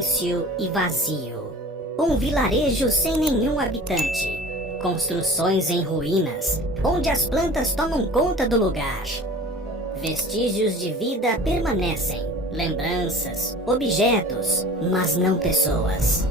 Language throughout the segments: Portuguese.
silêncio e vazio. Um vilarejo sem nenhum habitante. Construções em ruínas, onde as plantas tomam conta do lugar. Vestígios de vida permanecem, lembranças, objetos, mas não pessoas.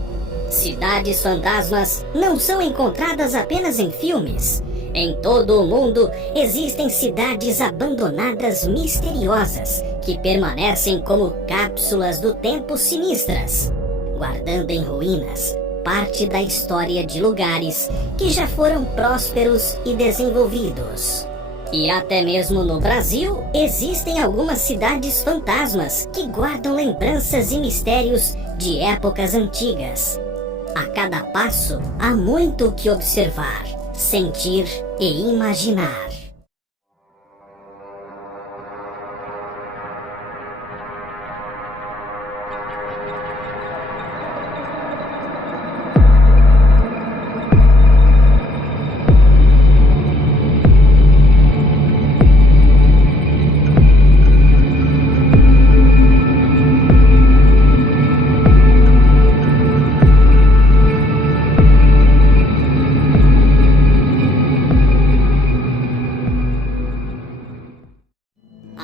Cidades fantasmas não são encontradas apenas em filmes. Em todo o mundo existem cidades abandonadas misteriosas que permanecem como cápsulas do tempo sinistras, guardando em ruínas parte da história de lugares que já foram prósperos e desenvolvidos. E até mesmo no Brasil existem algumas cidades fantasmas que guardam lembranças e mistérios de épocas antigas. A cada passo há muito o que observar, sentir e imaginar.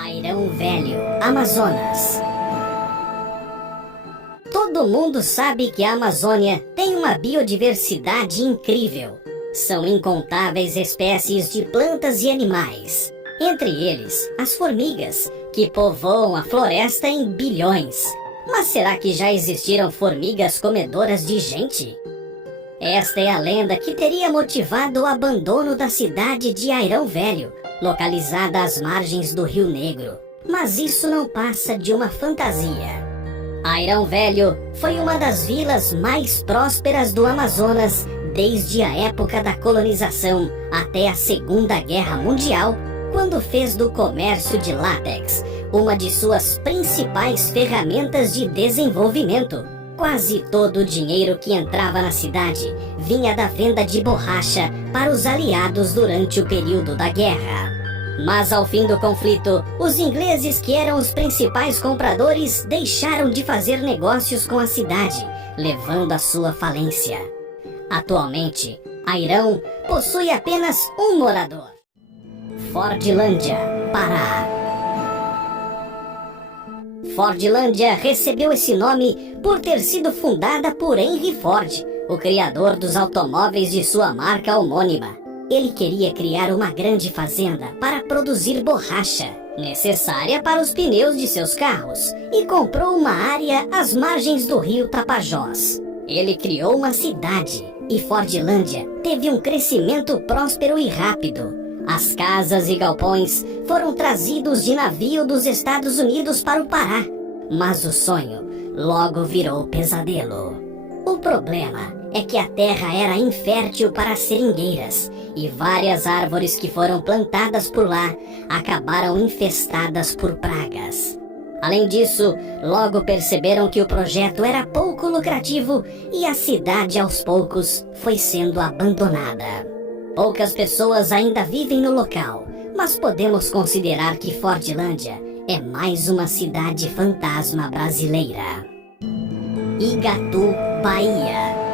Airão Velho, Amazonas. Todo mundo sabe que a Amazônia tem uma biodiversidade incrível. São incontáveis espécies de plantas e animais. Entre eles, as formigas, que povoam a floresta em bilhões. Mas será que já existiram formigas comedoras de gente? Esta é a lenda que teria motivado o abandono da cidade de Airão Velho, localizada às margens do Rio Negro. Mas isso não passa de uma fantasia. Airão Velho foi uma das vilas mais prósperas do Amazonas desde a época da colonização até a Segunda Guerra Mundial, quando fez do comércio de látex uma de suas principais ferramentas de desenvolvimento. Quase todo o dinheiro que entrava na cidade vinha da venda de borracha para os aliados durante o período da guerra. Mas ao fim do conflito, os ingleses, que eram os principais compradores, deixaram de fazer negócios com a cidade, levando à sua falência. Atualmente, Airão possui apenas um morador: Fordlândia, Pará. Fordlândia recebeu esse nome por ter sido fundada por Henry Ford, o criador dos automóveis de sua marca homônima. Ele queria criar uma grande fazenda para produzir borracha, necessária para os pneus de seus carros, e comprou uma área às margens do rio Tapajós. Ele criou uma cidade, e Fordlândia teve um crescimento próspero e rápido. As casas e galpões foram trazidos de navio dos Estados Unidos para o Pará, mas o sonho logo virou pesadelo. O problema é que a terra era infértil para seringueiras, e várias árvores que foram plantadas por lá acabaram infestadas por pragas. Além disso, logo perceberam que o projeto era pouco lucrativo e a cidade aos poucos foi sendo abandonada. Poucas pessoas ainda vivem no local, mas podemos considerar que Fordlândia é mais uma cidade fantasma brasileira. Igatu, Bahia.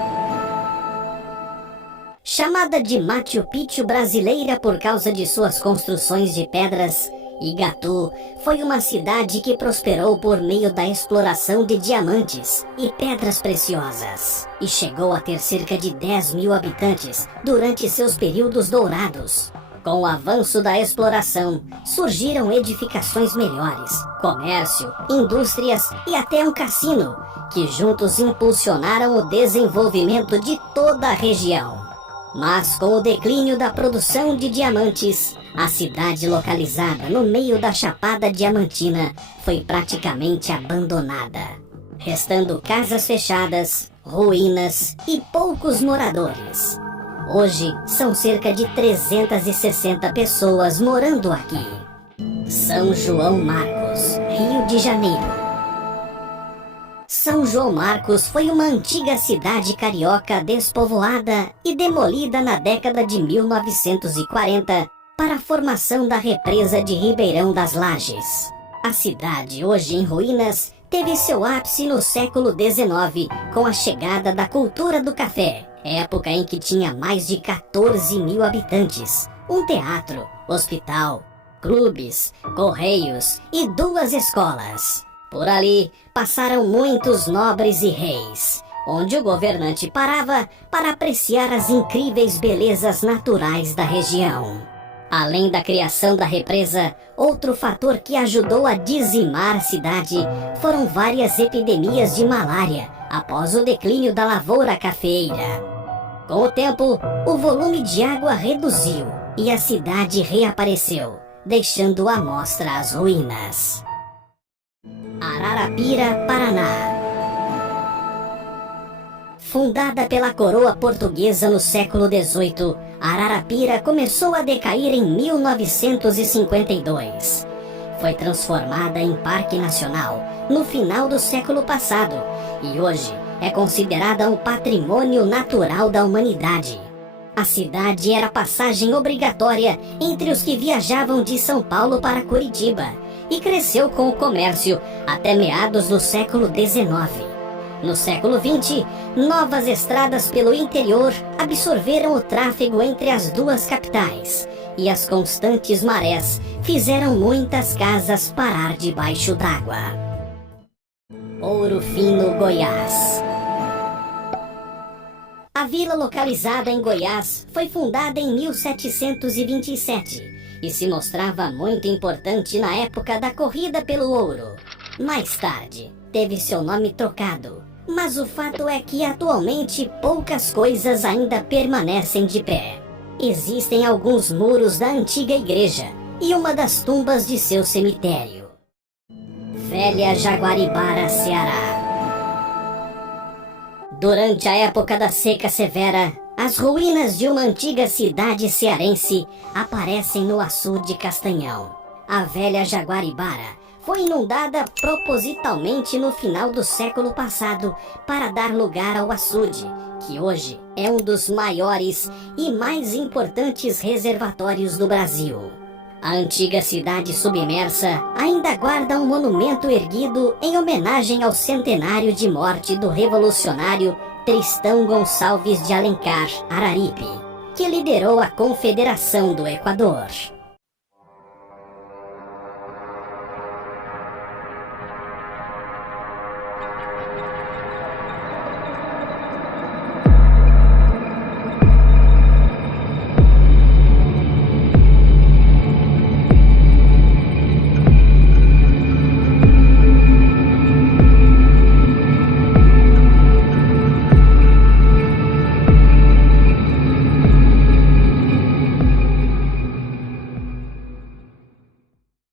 Chamada de Machu Picchu brasileira por causa de suas construções de pedras, Igatu foi uma cidade que prosperou por meio da exploração de diamantes e pedras preciosas, e chegou a ter cerca de 10 mil habitantes durante seus períodos dourados. Com o avanço da exploração, surgiram edificações melhores, comércio, indústrias e até um cassino, que juntos impulsionaram o desenvolvimento de toda a região. Mas com o declínio da produção de diamantes, a cidade localizada no meio da Chapada Diamantina foi praticamente abandonada, restando casas fechadas, ruínas e poucos moradores. Hoje são cerca de 360 pessoas morando aqui. São João Marcos, Rio de Janeiro. São João Marcos foi uma antiga cidade carioca despovoada e demolida na década de 1940 para a formação da represa de Ribeirão das Lajes. A cidade, hoje em ruínas, teve seu ápice no século XIX, com a chegada da cultura do café, época em que tinha mais de 14 mil habitantes, um teatro, hospital, clubes, correios e 2 escolas. Por ali passaram muitos nobres e reis, onde o governante parava para apreciar as incríveis belezas naturais da região. Além da criação da represa, outro fator que ajudou a dizimar a cidade foram várias epidemias de malária após o declínio da lavoura cafeeira. Com o tempo, o volume de água reduziu e a cidade reapareceu, deixando à mostra as ruínas. Ararapira, Paraná. Fundada pela coroa portuguesa no século XVIII, Ararapira começou a decair em 1952. Foi transformada em Parque Nacional no final do século passado e hoje é considerada um patrimônio natural da humanidade. A cidade era passagem obrigatória entre os que viajavam de São Paulo para Curitiba e cresceu com o comércio até meados do século XIX. No século XX, novas estradas pelo interior absorveram o tráfego entre as 2 capitais, e as constantes marés fizeram muitas casas parar debaixo d'água. Ouro Fino, Goiás. A vila localizada em Goiás foi fundada em 1727 e se mostrava muito importante na época da corrida pelo ouro. Mais tarde, teve seu nome trocado. Mas o fato é que atualmente poucas coisas ainda permanecem de pé. Existem alguns muros da antiga igreja e uma das tumbas de seu cemitério. Velha Jaguaribara, Ceará. Durante a época da seca severa, as ruínas de uma antiga cidade cearense aparecem no açude Castanhão. A Velha Jaguaribara foi inundada propositalmente no final do século passado para dar lugar ao açude, que hoje é um dos maiores e mais importantes reservatórios do Brasil. A antiga cidade submersa ainda guarda um monumento erguido em homenagem ao centenário de morte do revolucionário Tristão Gonçalves de Alencar Araripe, que liderou a Confederação do Equador.